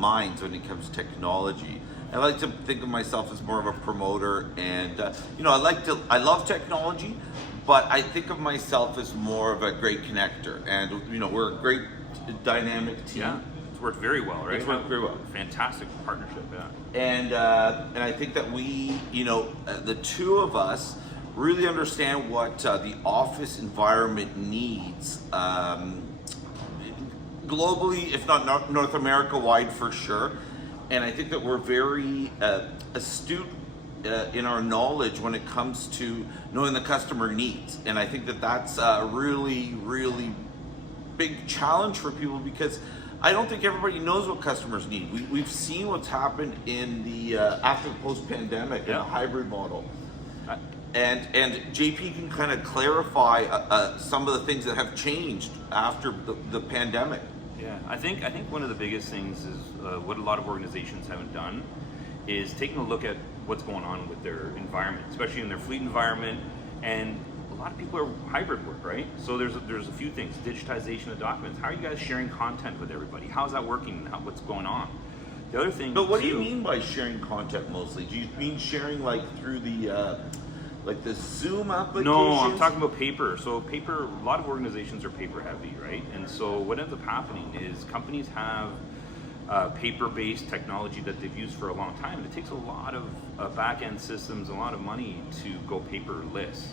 minds when it comes to technology. I like to think of myself as more of a promoter, and I love technology, but I think of myself as more of a great connector. And we're a great dynamic team. Yeah, it's worked very well, right? It's worked very well. Fantastic partnership, yeah. And I think that we, the two of us, really understand what the office environment needs globally, if not North America wide for sure. And I think that we're very astute in our knowledge when it comes to knowing the customer needs. And I think that that's a really, really big challenge for people, because I don't think everybody knows what customers need. We've seen what's happened in the after the post-pandemic in a hybrid model. And JP can kind of clarify some of the things that have changed after the pandemic. Yeah, I think one of the biggest things is what a lot of organizations haven't done is taking a look at what's going on with their environment, especially in their fleet environment. And a lot of people are hybrid work, right? So there's a few things: digitization of documents. How are you guys sharing content with everybody? How's that working? What's going on? The other thing. But what do you mean by sharing content mostly? Do you mean sharing like through the like the Zoom applications? No, I'm talking about paper. So paper, a lot of organizations are paper heavy, right? And so what ends up happening is companies have paper-based technology that they've used for a long time. It takes a lot of back-end systems, a lot of money to go paperless.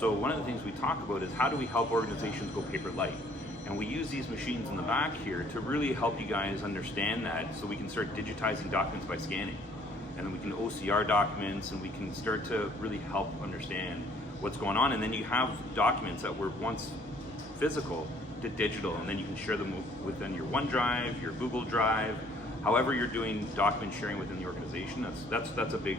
So one of the things we talk about is how do we help organizations go paper light? And we use these machines in the back here to really help you guys understand that, so we can start digitizing documents by scanning. And then we can OCR documents, and we can start to really help understand what's going on. And then you have documents that were once physical to digital, and then you can share them within your OneDrive, your Google Drive, however you're doing document sharing within the organization. That's a big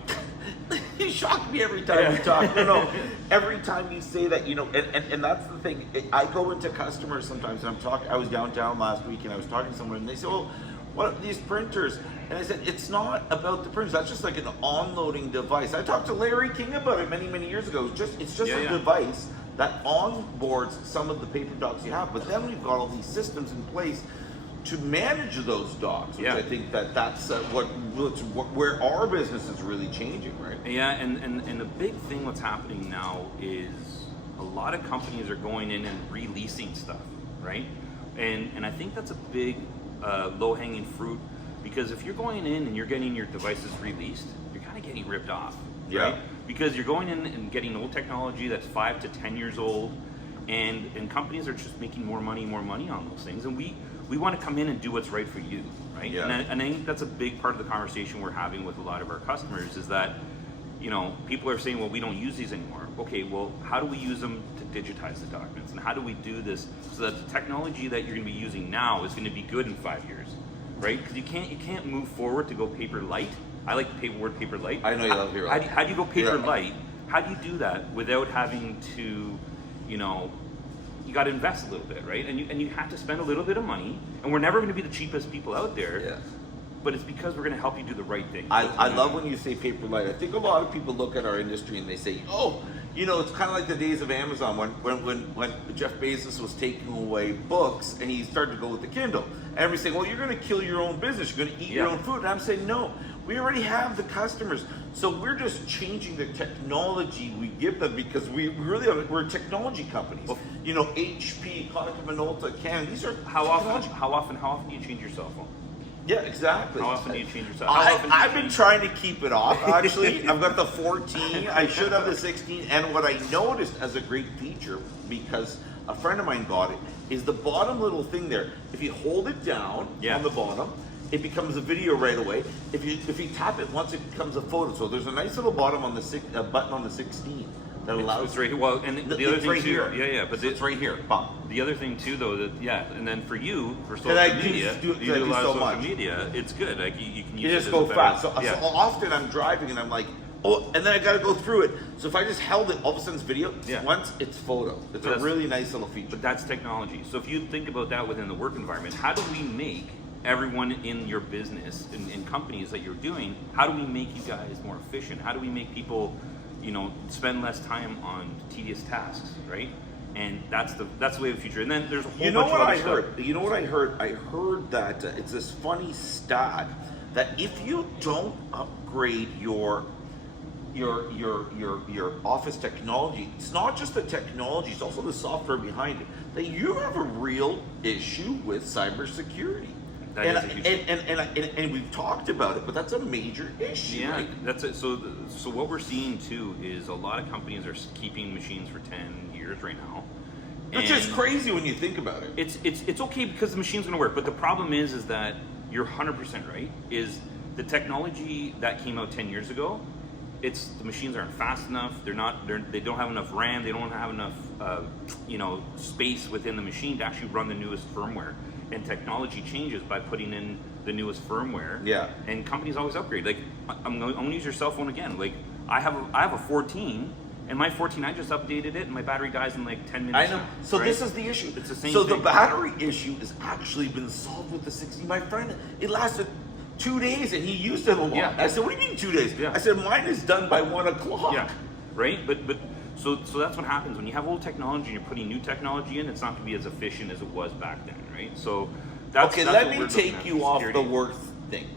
You shock me every time you talk. No, every time you say that, and that's the thing. I go into customers sometimes, and I was downtown last week, and I was talking to someone, and they say, "Oh, what are these printers?" And I said, it's not about the printers. That's just like an onloading device. I talked to Larry King about it many, many years ago. It's just a device that onboards some of the paper docs you have. But then we've got all these systems in place to manage those docs, which I think that's where our business is really changing, right? Yeah, and the big thing what's happening now is a lot of companies are going in and releasing stuff, right? And I think that's a big low-hanging fruit, because if you're going in and you're getting your devices released, you're kind of getting ripped off, right? Because you're going in and getting old technology that's 5 to 10 years old, and companies are just making more money on those things, and we want to come in and do what's right for you, right? Yeah. And I think that's a big part of the conversation we're having with a lot of our customers, is that people are saying, well, we don't use these anymore. Okay, well, how do we use them to digitize the documents, and how do we do this so that the technology that you're going to be using now is going to be good in 5 years, right? Because you can't move forward to go paper light. I like the word paper light. I know you love paper light. How do you go paper light? How do you do that without having to, you got to invest a little bit, right? And you have to spend a little bit of money, and we're never going to be the cheapest people out there. Yeah. But it's because we're going to help you do the right thing. I love when you say paper light. I think a lot of people look at our industry and they say, oh, it's kind of like the days of Amazon when Jeff Bezos was taking away books and he started to go with the Kindle. And everybody's saying, well, you're going to kill your own business. You're going to eat your own food. And I'm saying, no, we already have the customers. So we're just changing the technology we give them, because we're a technology companies. Well, HP, Konica Minolta, Canon, these are how often do you change your cell phone? Yeah, exactly. How often do you change your cell phone? I've been trying to keep it off, actually. I've got the 14. I should have the 16. And what I noticed as a great feature, because a friend of mine got it, is the bottom little thing there. If you hold it down on the bottom, it becomes a video right away. If you tap it once, it becomes a photo. So there's a nice little bottom on the button on the 16 that allows. It's right here. Well, and the other thing right too. Here. But it's right here. Bum. The other thing too, though, and then for social media, you do a lot of social media. It's good. Like you can use you just it go as fast. So often I'm driving and I'm like, oh, and then I got to go through it. So if I just held it, all of a sudden it's video. Once it's photo. It's a really nice little feature. But that's technology. So if you think about that within the work environment, how do we make everyone in your business, in companies that you're doing, how do we make you guys more efficient? How do we make people, spend less time on tedious tasks, right? and that's the way of the future. And then there's a whole You know bunch what of other I stuff. heard? You know what I heard? I heard that it's this funny stat that if you don't upgrade your office technology, it's not just the technology, it's also the software behind it, that you have a real issue with cybersecurity. That is a huge and we've talked about it, but that's a major issue. Yeah, Like, that's it. So what we're seeing too is a lot of companies are keeping machines for 10 years right now. it's just crazy when you think about it. It's okay because the machine's going to work, but the problem is that you're 100% right. Is the technology that came out 10 years ago? The machines aren't fast enough. They don't have enough RAM. They don't have enough space within the machine to actually run the newest firmware. And technology changes by putting in the newest firmware. Yeah. And companies always upgrade. Like I'm gonna use your cell phone again. Like I have a 14. And my 14, I just updated it, and my battery dies in like 10 minutes. I know. So right? this is the issue. It's the same So thing. the battery issue has actually been solved with the 60. My friend, it lasted 2 days, and he used it a lot. Yeah. I said, "What do you mean 2 days?" Yeah. I said, "Mine is done by 1 o'clock." Yeah, right. But so that's what happens when you have old technology and you're putting new technology in. It's not going to be as efficient as it was back then, right? So that's Okay, that's let what me we're looking take at, you off security. the work thing.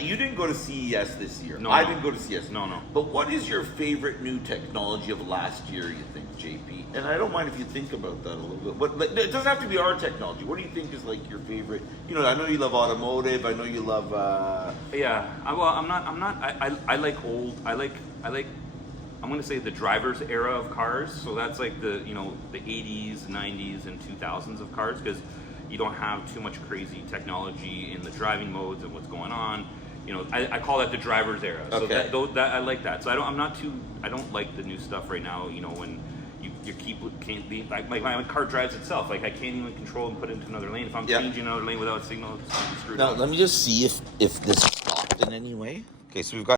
You didn't go to CES this year. No, I no. didn't go to CES. No. But what is your favorite new technology of last year, you think, JP? And I don't mind if you think about that a little bit. But like, it doesn't have to be our technology. What do you think is like your favorite? You know, I know you love automotive. I know you love. Yeah. I'm not. I like old. I like. I'm going to say the driver's era of cars. So that's like the 80s, 90s, and 2000s of cars because you don't have too much crazy technology in the driving modes and what's going on. I call that the driver's era. So Okay. that I like that. So I don't like the new stuff right now. When you can't be like my car drives itself. Like I can't even control and put it into another lane. If I'm changing another lane without signal, it's screwed Now up. let me just see if this stopped in any way. Okay, so we've got.